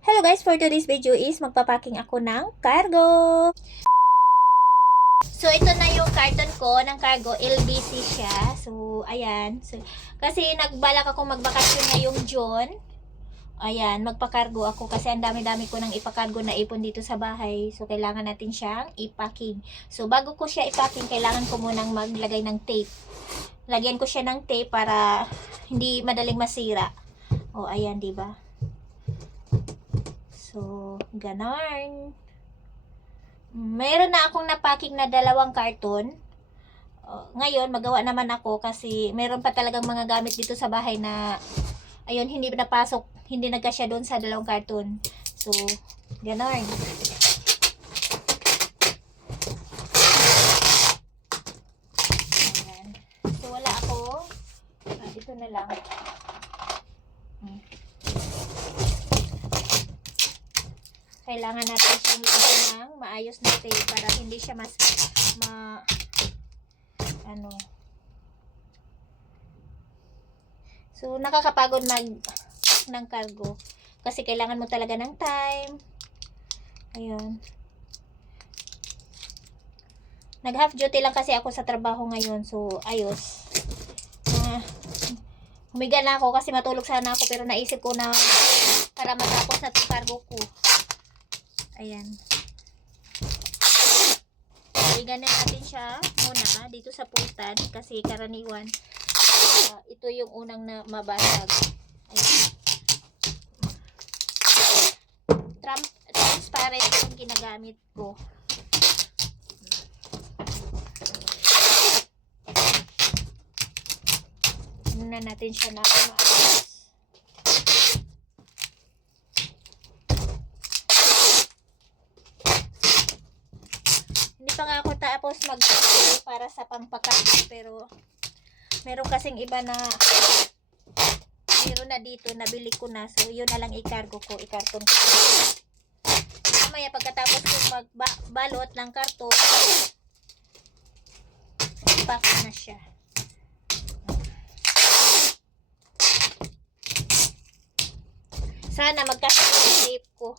Hello guys, for today's video is magpapacking ako ng cargo. So ito na yung carton ko ng cargo, LBC siya. So ayan. So, kasi nagbalak ako magbakasyon ngayong June. Ayan, magpakargo ako kasi ang dami-dami ko nang ipakargo na ipon dito sa bahay. So kailangan natin siyang ipacking. So bago ko siya ipacking, kailangan ko munang maglagay ng tape. Lagyan ko siya ng tape para hindi madaling masira. O ayan, 'di ba? So, ganon. Mayroon na akong napacking na 2 karton. Ngayon, magawa naman ako kasi mayroon pa talagang mga gamit dito sa bahay na ayun, hindi napasok, hindi nagkasya doon sa 2 karton. So, ganon. Ayan. So, wala ako. Ito na lang. Kailangan natin siyang lagyan ng maayos na tape para hindi siya So, nakakapagod ng cargo. Kasi kailangan mo talaga ng time. Ayun. Nag half duty lang kasi ako sa trabaho ngayon. So, ayos. Humiga na ako kasi matulog sana ako pero naisip ko na para matapos na itong cargo ko. Ayan. Higanan natin siya muna dito sa pultad kasi karaniwan ito yung unang na mabasag. Ayan. Transparent yung ginagamit ko. Muna natin siya na maayos. Hindi pa nga ako tapos para sa pampakargo pero meron kasing iba na meron na dito, nabili ko na. So, yun na lang ikargo ko, ikarton ko. Mamaya pagkatapos ko magbalot ng karton, ipack na siya. Sana magkasya yung tape ko.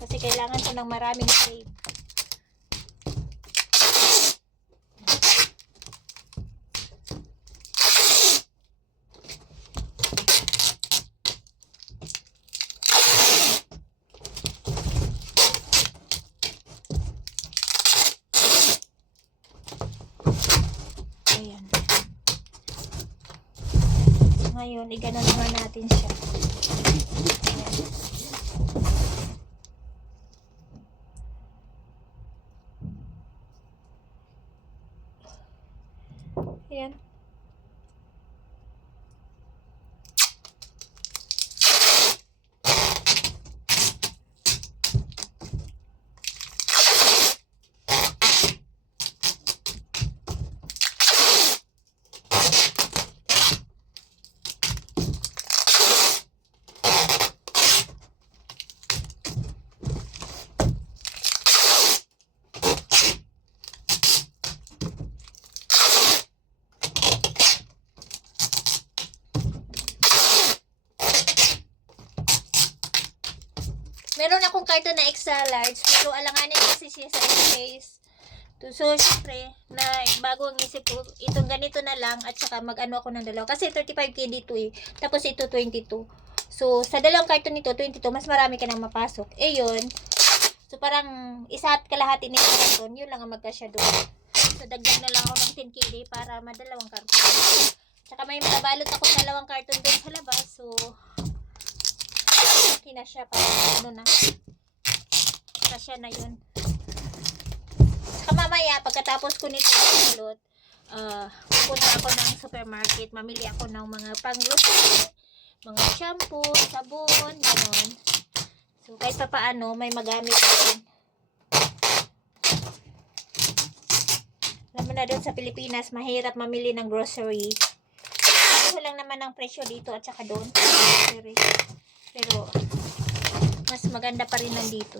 Kasi kailangan ko ng maraming tape. Ayan. Ngayon, iganon naman natin siya. Ayan. Meron akong carton na extra large pero alanganin kasi siya sa space. So, syempre, na bago ang isip ko, itong ganito na lang at saka mag-ano ako ng 2. Kasi 35k dito eh. Tapos ito 22. So, sa 2 carton nito, 22, mas marami ka nang mapasok. Eh yun. So, parang isa at kalahati nito carton, yun lang ang magkasya doon. So, dagdag na lang ako ng 10kg para madalawang carton. Tsaka may malabalot ako 2 carton doon sa labas. So, okay na siya para ano na kasya na yun. Saka mamaya pagkatapos ko nito balot, pupunta ako ng supermarket, mamili ako ng mga pang-grocery, mga shampoo, sabon, gano'n. So kahit pa paano may magamit din. Alam mo na doon sa Pilipinas mahirap mamili ng grocery. Ito lang naman ang presyo dito at saka doon. Pero mas maganda pa rin nandito.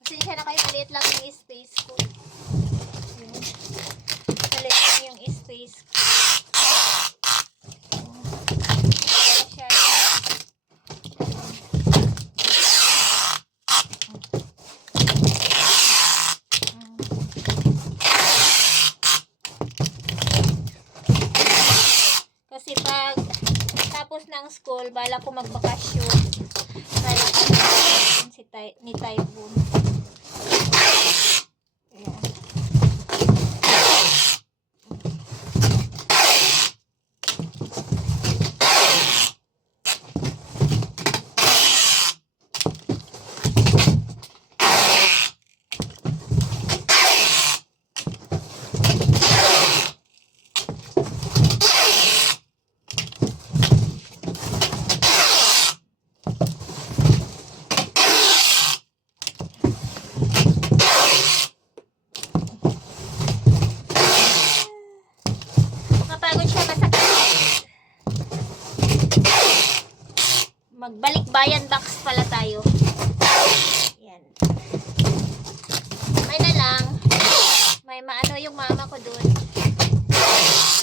Pasensya na kayo, maliit lang yung space ko. magtatapos ng school, bala ko magbakasyon. Bala ko magbakasyon ni Typhoon. Ayan. Mapagod siya, masakit. Magbalik bayan box pala tayo. Yan. May na lang. May maano yung mama ko dun.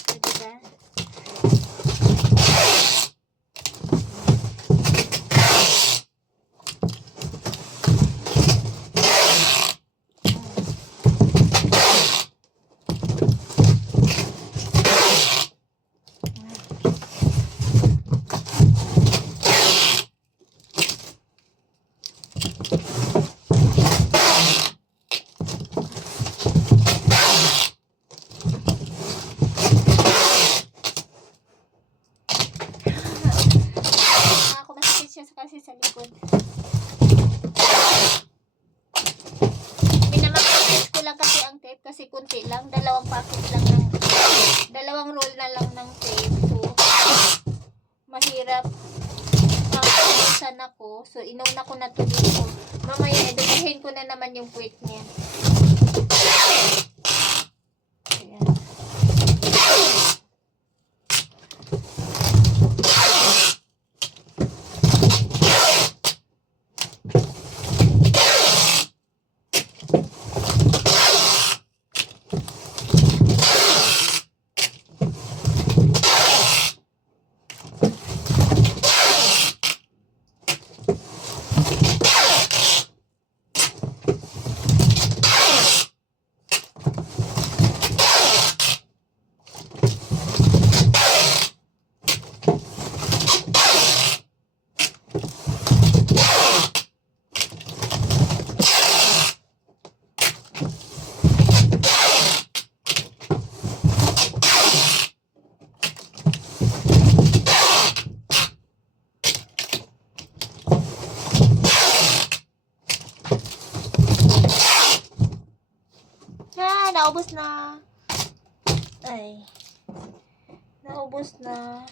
So, diba? Ako masakit siya kasi sa likod. Pinamakinis ko lang kasi ang tape kasi kunti lang. Dalawang roll na lang ng tape. So, mahirap. Makakulisan ako. So, inauna ko na ito dito. Mamaya, edukahin ko na naman yung puwit niya. Ayan. Naubos na. Ay. Naubos na.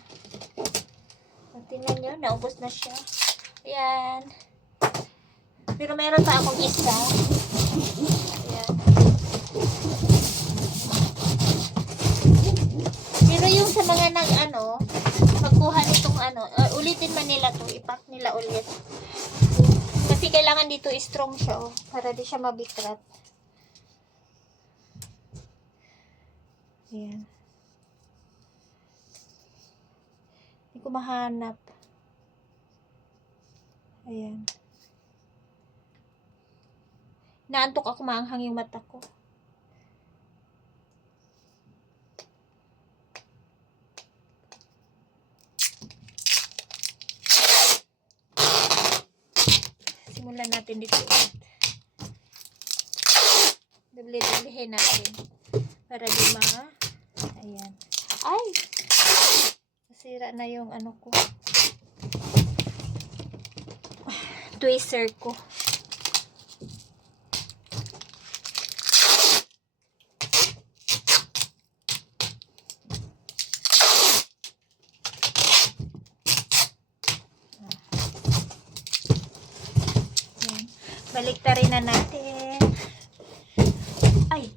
Tingnan nyo, naubos na siya. Ayan. Pero meron pa akong isa. Ayan. Pero yung sa mga magkuha nitong ulitin man nila to, ipack nila ulit. Kasi kailangan dito strong siya, para di siya mabikrat. Ayan. Hindi ko mahanap. Ayan. Naantok ako, maanghang yung mata ko. Simulan natin dito. Dubli-dublihin natin. Para di ayan. Ay! Nasira na yung ko. Twister ko. Ayan. Baliktarin na natin. Ay!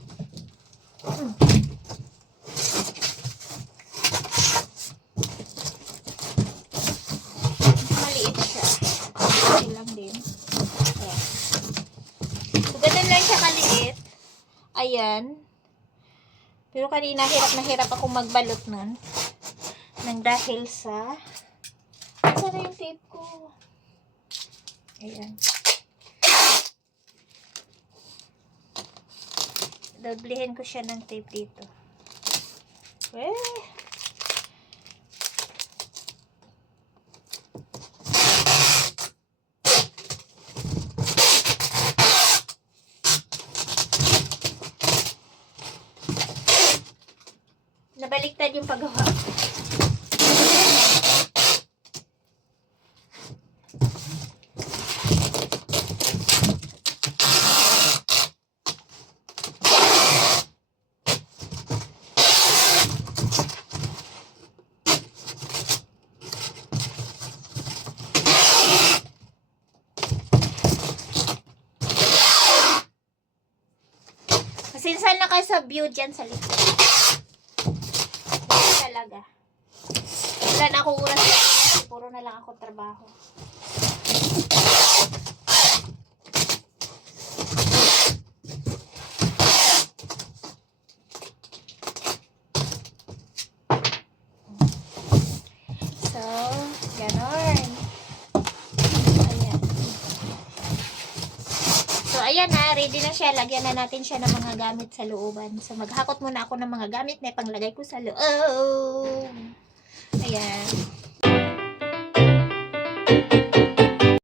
Maliit siya. Okay lang din. Ayan. So, ganun lang siya kaliit. Ayan. Pero kanina, hirap na hirap ako magbalot nun. Nang dahil sa... Saan na yung tape ko? Ayan. Doblehin ko siya ng tape dito. baliktad yung paggawa. Sinsan na kayo sa view dyan sa likod. Yan talaga. Wala na akong oras na kasi puro na lang ako trabaho. So, ganon. Ayan. So, ayan na. Ready na siya. Lagyan na natin siya ng mga gamit sa looban. So, maghakot muna ako ng mga gamit na panglagay ko sa loob. Ayan.